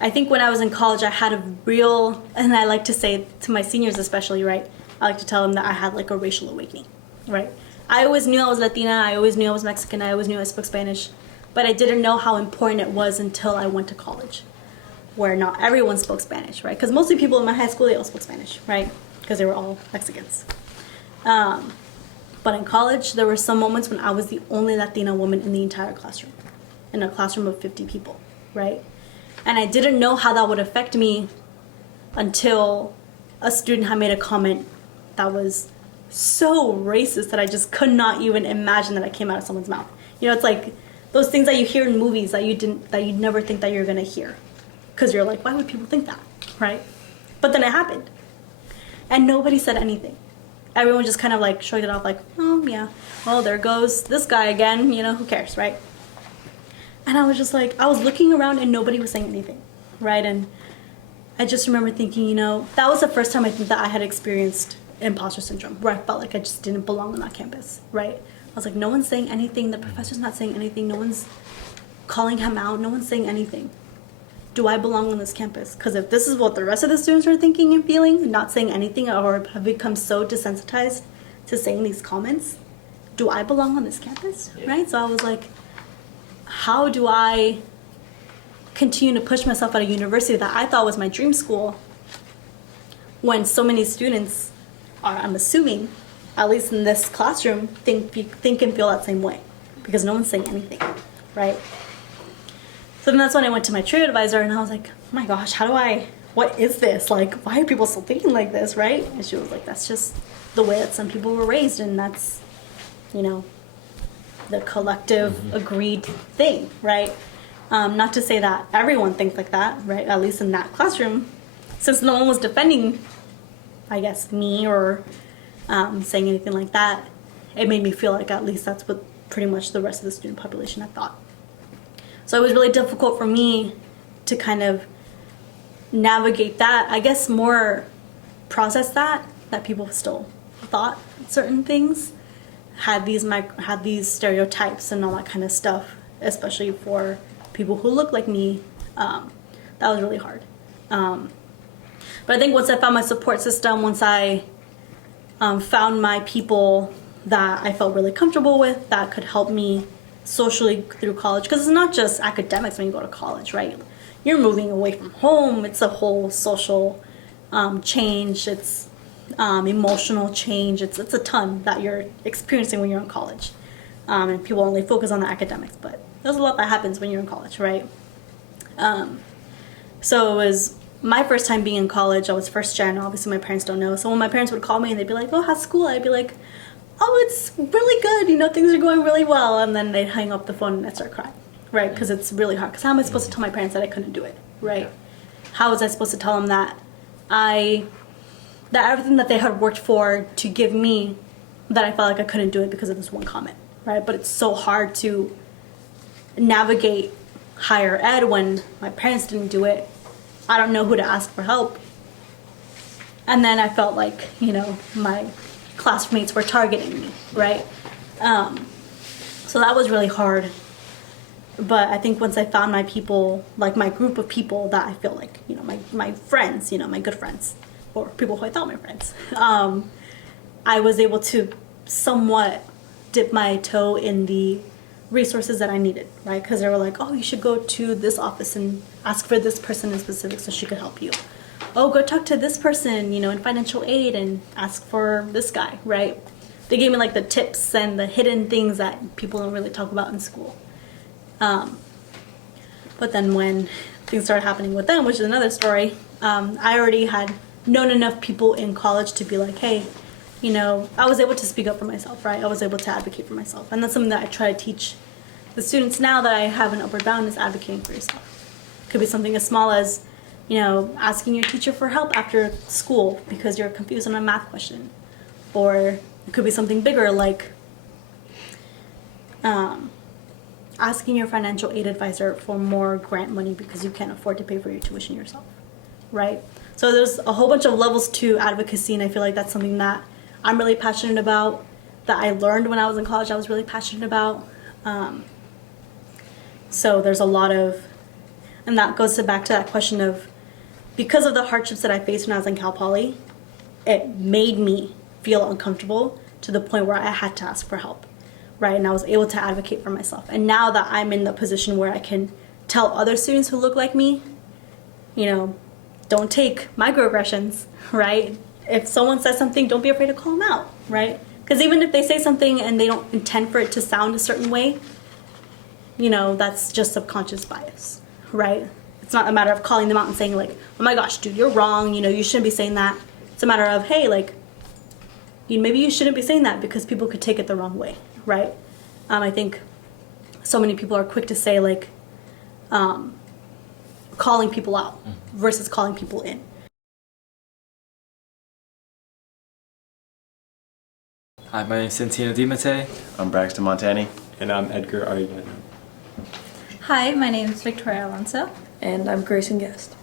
I think when I was in college, I had a real, and I like to say to my seniors especially, right? I like to tell them that I had like a racial awakening, right? I always knew I was Latina, I always knew I was Mexican, I always knew I spoke Spanish, but I didn't know how important it was until I went to college, where not everyone spoke Spanish, right? Because mostly people in my high school, they all spoke Spanish, right? Because they were all Mexicans. But in college, there were some moments when I was the only Latina woman in the entire classroom, in a classroom of 50 people, right? And I didn't know how that would affect me until a student had made a comment that was so racist that I just could not even imagine that it came out of someone's mouth. You know, it's like those things that you hear in movies that you'd never think that you're gonna hear, because you're like, why would people think that, right? But then it happened, and nobody said anything. Everyone just kind of like shrugged it off, like, oh yeah, well there goes this guy again. You know, who cares, right? And I was just like, I was looking around and nobody was saying anything, right? And I just remember thinking, you know, that was the first time I think that I had experienced imposter syndrome, where I felt like I just didn't belong on that campus, right? I was like, no one's saying anything, the professor's not saying anything, no one's calling him out, no one's saying anything. Do I belong on this campus? Because if this is what the rest of the students are thinking and feeling, not saying anything, or have become so desensitized to saying these comments, do I belong on this campus, right? So I was like, how do I continue to push myself at a university that I thought was my dream school when so many students are, I'm assuming, at least in this classroom, think and feel that same way, because no one's saying anything, right? So then that's when I went to my trade advisor and I was like, oh my gosh, what is this? Like, why are people still thinking like this, right? And she was like, that's just the way that some people were raised, and that's, you know, the collective agreed thing, right? Not to say that everyone thinks like that, right? At least in that classroom, since no one was defending, I guess, me or saying anything like that, it made me feel like at least that's what pretty much the rest of the student population had thought. So it was really difficult for me to kind of navigate that, I guess more process that people still thought certain things, had these stereotypes and all that kind of stuff, especially for people who look like me. That was really hard. But I think once I found my support system, once I found my people that I felt really comfortable with, that could help me socially through college, because it's not just academics when you go to college, right? You're moving away from home. It's a whole social change. It's emotional change. It's a ton that you're experiencing when you're in college. And people only focus on the academics, but there's a lot that happens when you're in college, right? So it was my first time being in college. I was first gen. Obviously, my parents don't know. So when my parents would call me and they'd be like, oh, how's school? I'd be like, oh, it's really good. You know, things are going really well. And then they'd hang up the phone and I'd start crying, right? Because it's really hard. Because how am I supposed to tell my parents that I couldn't do it, right? How was I supposed to tell them that that everything that they had worked for to give me, that I felt like I couldn't do it because of this one comment, right? But it's so hard to navigate higher ed when my parents didn't do it. I don't know who to ask for help. And then I felt like, you know, my classmates were targeting me, right? So that was really hard. But I think once I found my people, like my group of people that I feel like, you know, my friends, you know, my good friends, or people who I thought were my friends, I was able to somewhat dip my toe in the resources that I needed, right? Because they were like, oh, you should go to this office and ask for this person in specific so she could help you. Oh, go talk to this person, you know, in financial aid and ask for this guy, right? They gave me like the tips and the hidden things that people don't really talk about in school. But then when things started happening with them, which is another story, I already had known enough people in college to be like, hey, you know, I was able to speak up for myself, right? I was able to advocate for myself. And that's something that I try to teach the students now that I have an upward bound, is advocating for yourself. It could be something as small as, you know, asking your teacher for help after school because you're confused on a math question. Or it could be something bigger like asking your financial aid advisor for more grant money because you can't afford to pay for your tuition yourself, right? So there's a whole bunch of levels to advocacy, and I feel like that's something that I'm really passionate about, that I learned when I was in college I was really passionate about. So there's a lot of And that goes back to that question of, because of the hardships that I faced when I was in Cal Poly, it made me feel uncomfortable to the point where I had to ask for help, right? And I was able to advocate for myself. And now that I'm in the position where I can tell other students who look like me, you know, don't take microaggressions, right? If someone says something, don't be afraid to call them out, right? Because even if they say something and they don't intend for it to sound a certain way, you know, that's just subconscious bias, right? It's not a matter of calling them out and saying like, oh my gosh, dude, you're wrong, you know, you shouldn't be saying that. It's a matter of, hey, like, maybe you shouldn't be saying that because people could take it the wrong way, right? I think so many people are quick to say like, calling people out versus calling people in. Hi, my name is Santino DiMattei. I'm Braxton Montani. And I'm Edgar Arellano. Hi, my name is Victoria Alonso. And I'm Grayson Guest.